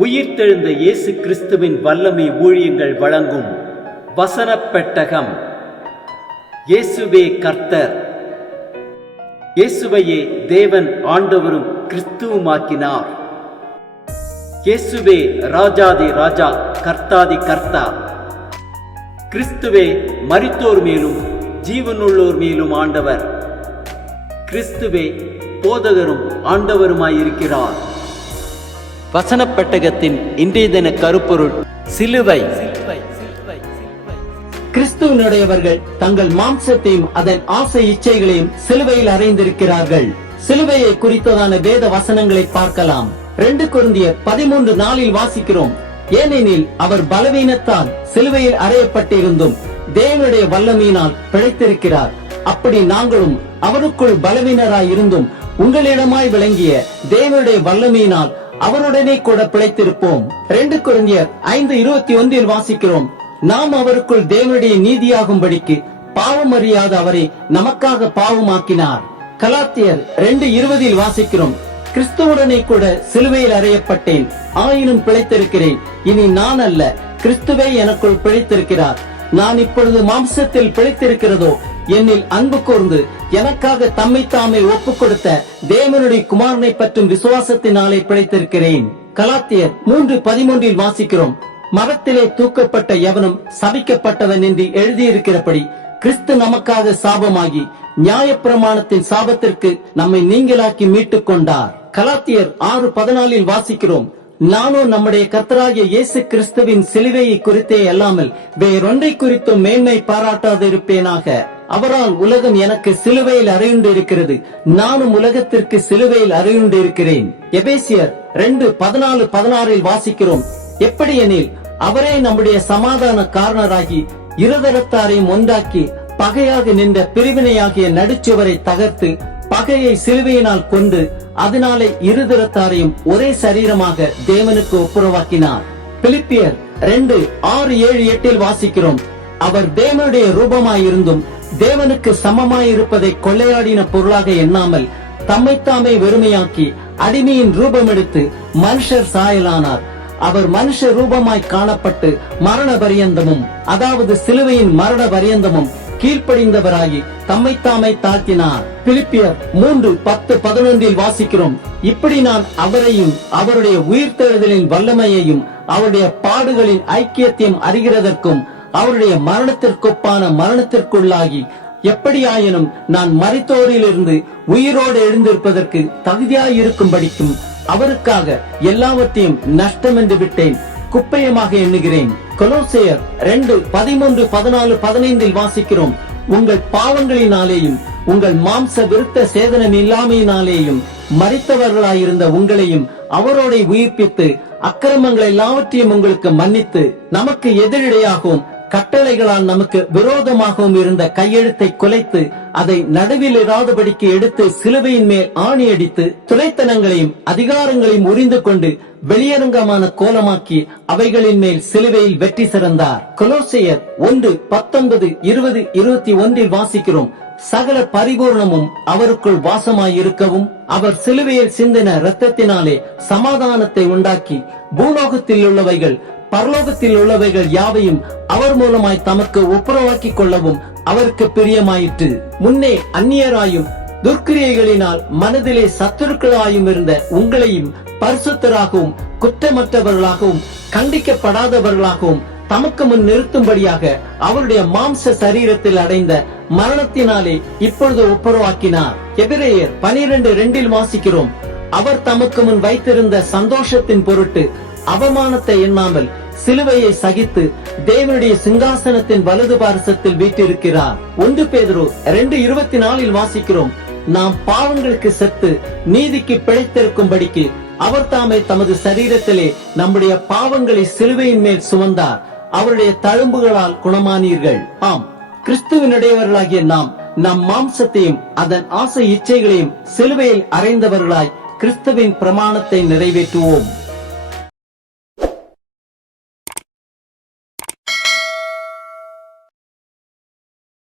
உயிர்த்தெழுந்த இயேசு கிறிஸ்துவின் வல்லமை ஊழியங்கள் வழங்கும் வசனப் பெட்டகம். இயேசுவே கர்த்தர். இயேசுவையே தேவன் ஆண்டவரும் கிறிஸ்துவுமாக்கினார். இயேசுவே ராஜாதி ராஜா, கர்த்தாதி கர்த்தா. கிறிஸ்துவே மரித்தோர் மேலும் ஜீவனுள்ளோர் மேலும் ஆண்டவர். கிறிஸ்துவே போதகரும் ஆண்டவருமாயிருக்கிறார். வசனப் பெட்டகத்தின் இன்றைய தின கருப்பொருள் சிலுவை. கிறிஸ்துவனுடையவர்கள் தங்கள் மாம்சத்தையும் அதன் ஆசை இச்சைகளையும் சிலுவையில் அறைந்திருக்கிறார்கள். சிலுவையை குறித்ததான வேத வசனங்களை பார்க்கலாம். 2 கொரிந்தியர் 13:4 வாசிக்கிறோம். ஏனெனில் அவர் பலவீனத்தால் சிலுவையில் அறையப்பட்டிருந்தும் தேவனுடைய வல்லமையினால் பிழைத்திருக்கிறார். அப்படி நாங்களும் அவருக்குள் பலவீனராய் இருந்தும் உங்களிடமாய் விளங்கிய தேவனுடைய வல்லமையினால் அவருடனே கூட பிழைத்திருப்போம். 2 கொரிந்தியர் 5:21 வாசிக்கிறோம். நாம் அவருக்குள் தேவனுடைய நீதியாகும்படிக்கு பாவம் அறியாத அவரை நமக்காக பாவமாக்கினார். கலாத்தியர் 2:20 வாசிக்கிறோம். கிறிஸ்துவுடனே கூட சிலுவையில் அறையப்பட்டேன், ஆயினும் பிழைத்திருக்கிறேன். இனி நான் அல்ல, கிறிஸ்துவே எனக்குள் பிழைத்திருக்கிறார். நான் இப்பொழுது மாம்சத்தில் பிழைத்திருக்கிறதோ, என்னில் அன்பு கூர்ந்து எனக்காக தம்மை தாமே ஒப்புக் கொடுத்த தேவனுடைய குமாரனை பற்றும் விசுவாசத்தினாலே பிழைத்திருக்கிறேன். கலாத்தியர் 3:13 வாசிக்கிறோம். மரத்திலே தூக்கப்பட்ட எவனும் சபிக்கப்பட்டவன் என்று எழுதியிருக்கிறபடி கிறிஸ்து நமக்காக சாபமாகி நியாயப்பிரமாணத்தின் சாபத்திற்கு நம்மை நீங்களாக்கி மீட்டுக் கொண்டார். கலாத்தியர் 6:14 வாசிக்கிறோம். நானும் நம்முடைய கர்த்தராகிய இயேசு கிறிஸ்துவின் சிலுவையை குறித்தே அல்லாமல் வேறொன்றை குறித்தும் மேன்மை பாராட்டாதிருப்பேனாக. அவரால் உலகம் எனக்கு சிலுவையில் அறையுண்டு இருக்கிறது, நானும் உலகத்திற்கு சிலுவையில் அறையுண்டு இருக்கிறேன். எபேசியர் 2:14-16 வாசிக்கிறோம். எப்படி எனில் அவரே நம்முடைய சமாதான காரணராகி இருதரத்தாரையும் ஒன்றாக்கி பகையாக நின்ற பிரிவினையாகிய நடுச்சுவரை தகர்த்து பகையை சிலுவையினால் கொண்டு அதனாலே இருதரத்தாரையும் ஒரே சரீரமாக தேவனுக்கு ஒப்புரவாக்கினார். பிலிப்பியர் 2:6-7-8 வாசிக்கிறோம். அவர் தேவனுடைய ரூபமாயிருந்தும் தேவனுக்கு சமமாயிருப்பதை கொள்ளையாடின பொருளாக எண்ணாமல் தம்மைத்தாமே வெறுமையாக்கி அடிமையின் ரூபம் எடுத்து மனுஷர் சாயலானார். அவர் மனுஷ ரூபமாய் காணப்பட்டு மரண பரியந்தமும், அதாவது சிலுவையின் மரண பரியந்தமும் கீழ்ப்படிந்தவராகி தம்மைத்தாமே தாழ்த்தினார். பிலிப்பியர் 3:10-11 வாசிக்கிறோம். இப்படி நான் அவரையும் அவருடைய உயிர்த்தெழுதலின் வல்லமையையும் அவருடைய பாடுகளின் ஐக்கியத்தையும் அறிகிறதற்கும் அவருடைய மரணத்திற்கொப்பான மரணத்திற்குள்ளாகி எப்படியாயினும் நான் மரித்தோரிலிருந்து உயிரோடு எழுந்திருப்பதற்கு தகுதியாயிருக்கும்படிக்கும் அவருக்காக எல்லாவற்றையும் நஷ்டம் என்று விட்டேன், குப்பையமாக எண்ணுகிறேன். கொலோசையர் 2:13-14-15 வாசிக்கிறோம். உங்கள் பாவங்களினாலேயும் உங்கள் மாம்ச விருத்த சேதனம் இல்லாமையினாலேயும் மரித்தவர்களாயிருந்த உங்களையும் அவரோட உயிர்ப்பித்து அக்கிரமங்கள் எல்லாவற்றையும் உங்களுக்கு மன்னித்து நமக்கு எதிரிடையாகவும் கட்டளைகளால் நமக்கு விரோதமாகவும் இருந்த கையெழுத்தை குலைத்து அதை நடுவில் இராதபடிக்கு எடுத்து சிலுவையின் மேல் ஆணி அடித்து துரைத்தனங்களையும் அதிகாரங்களையும் உரிந்து கொண்டு வெளியரங்கமான கோலமாக்கி அவைகளின் மேல் சிலுவையில் வெற்றி சிறந்தார். கொலோசையர் 1:19-20-21 வாசிக்கிறோம். சகல பரிபூர்ணமும் அவருக்குள் வாசமாயிருக்கவும் அவர் சிலுவையில் சிந்தின இரத்தத்தினாலே சமாதானத்தை உண்டாக்கி பூலோகத்தில் உள்ளவைகள் பரலோகத்தில் உள்ளவைகள் யாவையும் அவர் மூலமாய் தமக்கு ஒப்புரவாக்கி கொள்ளவும் அவருக்கு பிரியமாயிற்று. முன்னே அந்நியராயும் துர்க்கிரியைகளினால் மனதிலே சத்துருக்களாயும் இருந்த உங்களையும் பரிசுத்தராகவும் குற்றமற்றவர்களாகவும் கண்டிக்கப்படாதவர்களாகவும் தமக்கு முன் நிறுத்தும்படியாக அவருடைய மாம்ச சரீரத்தில் அடைந்த மரணத்தினாலே இப்பொழுது ஒப்புரவாக்கினார். எபிரேயர் 12:2 வாசிக்கிறோம். அவர் தமக்கு முன் வைத்திருந்த சந்தோஷத்தின் பொருட்டு அவமானத்தை எண்ணாமல் சிலுவையை சகித்து தேவனுடைய சிங்காசனத்தின் வலது பாரசத்தில் வீற்றிருக்கிறார். 1 பேதுரு 2:24 வாசிக்கிறோம். நாம் பாவங்களுக்கு செத்து நீதிக்கு பிழைத்திருக்கும்படிக்கு அவர் தாமே தமது சரீரத்திலே நம்முடைய பாவங்களை சிலுவையின் மேல் சுமந்தார், அவருடைய தழும்புகளால் குணமானீர்கள். ஆம், கிறிஸ்துவினுடையவர்களாகிய நாம் நம் மாம்சத்தையும் அதன் ஆசை இச்சைகளையும் சிலுவையில் அறைந்தவர்களாய் கிறிஸ்துவின் பிரமாணத்தை நிறைவேற்றுவோம்.